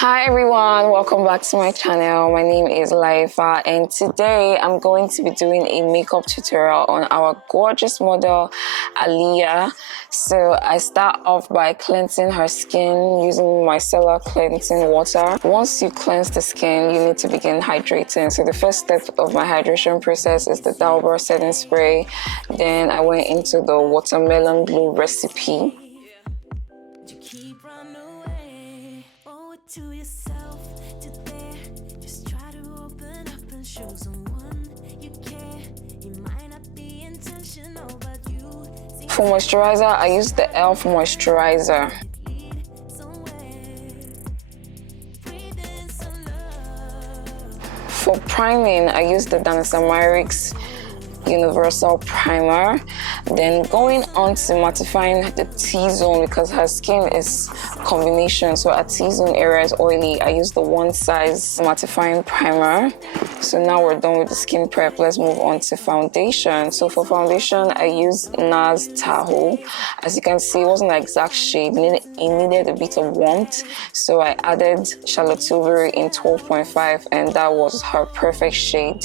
Hi everyone, welcome back to my channel. My name is Laifa and today I'm going to be doing a makeup tutorial on our gorgeous model Aliyah. So I start off by cleansing her skin using micellar cleansing water. Once you cleanse the skin, you need to begin hydrating. So the first step of my hydration process is the Dalbor setting spray. Then I went into the watermelon blue recipe. To yourself today, just try to open up and show someone you care. It might not be intentional, but you see. For moisturizer, I use the e.l.f. moisturizer. For priming, I use the Danessa Myricks Universal Primer. Then going on to mattifying the T-zone, because her skin is combination, so her T-zone area is oily. I use the one size mattifying primer. So now we're done with the skin prep. Let's move on to foundation. So for foundation, I use Nars Tahoe. As you can see, it wasn't an exact shade. It needed a bit of warmth, so I added Charlotte Tilbury in 12.5, and that was her perfect shade.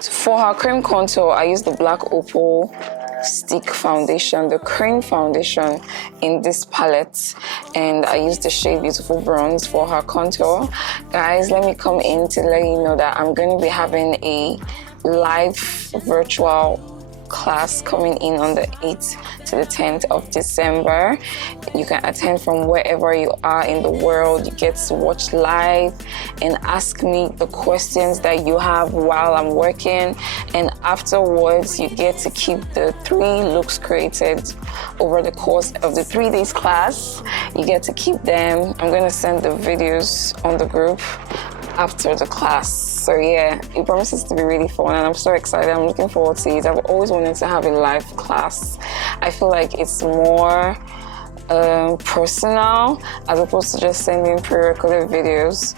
For her cream contour, I use the Black Opal Stick Foundation, the cream foundation in this palette, and I use the shade Beautiful Bronze for her contour. Guys, let me come in to let you know that I'm going to be having a live virtual class coming in on the 8th to the 10th of December. You can attend from wherever you are in the world. You get to watch live and ask me the questions that you have while I'm working, and afterwards you get to keep the 3 looks created over the course of the 3 days class. You get to keep them. I'm going to send the videos on the group after the class. So yeah, it promises to be really fun and I'm so excited. I'm looking forward to it. I've always wanted to have a live class. I feel like it's more personal as opposed to just sending pre-recorded videos.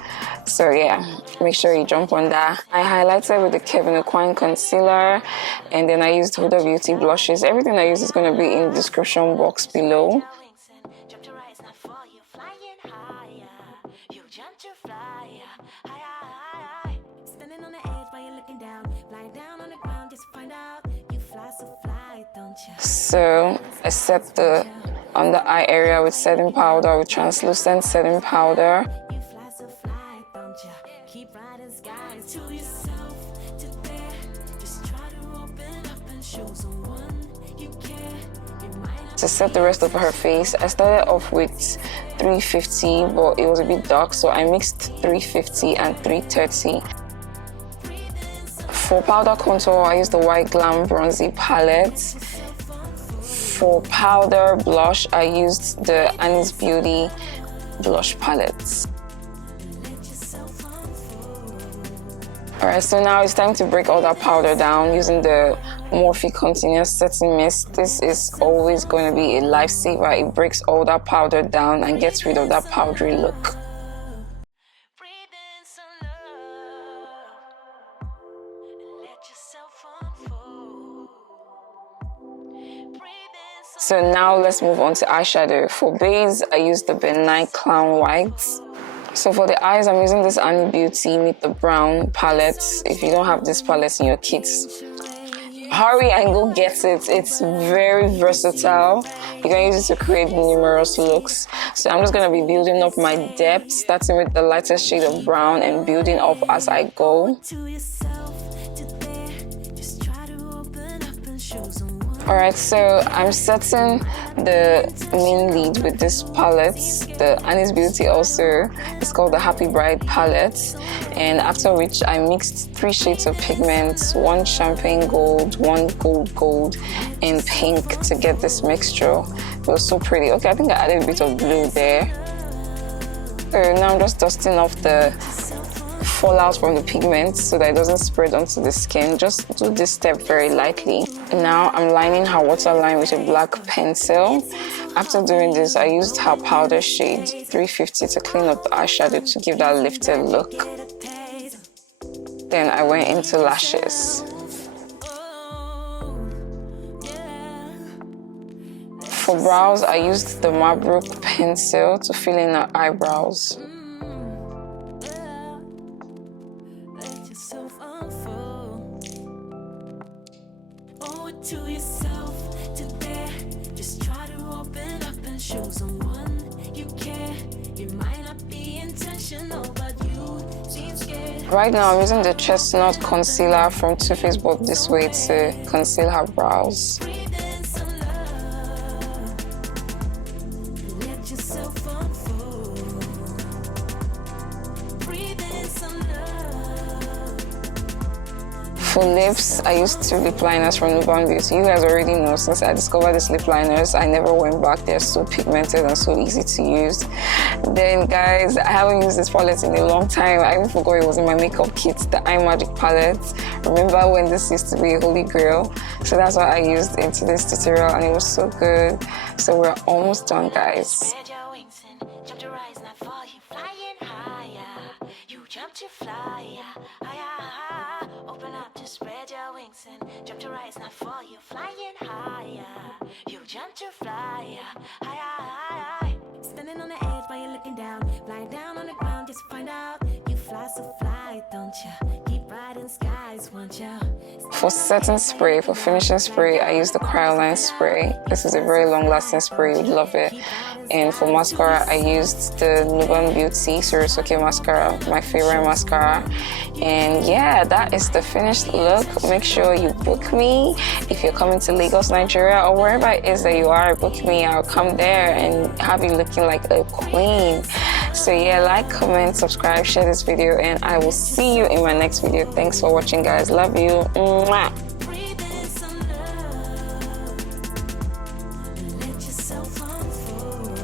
So yeah, make sure you jump on that. I highlighted with the Kevyn aucoin concealer, and then I used Hudabeauty blushes. Everything I use is going to be in the description box below. So I set the under eye area with setting powder, with translucent setting powder. To set the rest of her face, I started off with 350, but it was a bit dark, so I mixed 350 and 330. For powder contour, I used the Yglam Bronzey palette. For powder blush, I used the Beauty blush palette. Alright, so now it's time to break all that powder down using the Morphe Continuous Setting Mist. This is always going to be a lifesaver. It breaks all that powder down and gets rid of that powdery look. So now let's move on to eyeshadow. For base, I use the Benign Clown Whites. So for the eyes, I'm using this Beauty Meet the Brown palette. If you don't have this palette in your kits, hurry and go get it. It's very versatile. You can use it to create numerous looks. So I'm just going to be building up my depth, starting with the lightest shade of brown and building up as I go. Alright, so I'm setting the main lead with this palette, the Beauty also. It's called the Happy Bride palette. And after which I mixed 3 shades of pigments, 1 champagne gold, 1 gold, and pink to get this mixture. It was so pretty. Okay, I think I added a bit of blue there. So now I'm just dusting off the fallout from the pigment so that it doesn't spread onto the skin. Just do this step very lightly. Now I'm lining her waterline with a black pencil. After doing this, I used her powder shade 350 to clean up the eyeshadow to give that lifted look. Then I went into lashes. For brows, I used the Marbrook pencil to fill in her eyebrows. Let yourself unfold. Owe it to yourself to dare. Just try to open up and show someone you care. It might not be intentional, but you seem scared. Right now, I'm using the Chestnut concealer from Too Faced But This Way to conceal her brows. Breathe in some love. Let yourself unfold. Breathe in some love. For lips, I used 2 lip liners from Hudabeauty. You guys already know, since I discovered these lip liners, I never went back. They're so pigmented and so easy to use. Then guys, I haven't used this palette in a long time. I even forgot it was in my makeup kit, the Imagic palette. Remember when this used to be a holy grail? So that's what I used in today's tutorial, and it was so good. So we're almost done, guys. Spread your wings and jump to rise, not fall. You flying higher. You jump to fly higher. Open up to spread your wings and jump to rise, not fall. You flying higher. You jump to fly higher. Standing on the edge while you're looking down, flying down on the ground just to find out. You fly so fly, don't you? Keep riding skies, won't you? For setting spray, for finishing spray, I use the Kryolan spray. This is a very long-lasting spray, you'd love it. And for mascara, I used the Hudabeauty Surisoke mascara, my favorite mascara. And yeah, that is the finished look. Make sure you book me if you're coming to Lagos, Nigeria, or wherever it is that you are. Book me, I'll come there and have you looking like a queen. So yeah, like, comment, subscribe, share this video, and I will see you in my next video. Thanks for watching, guys. Love you. Mwah. Breathe in some love. Let yourself unfold.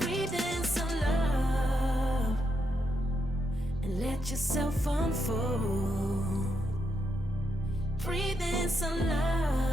Breathe in some love. And let yourself unfold. Breathe in some love.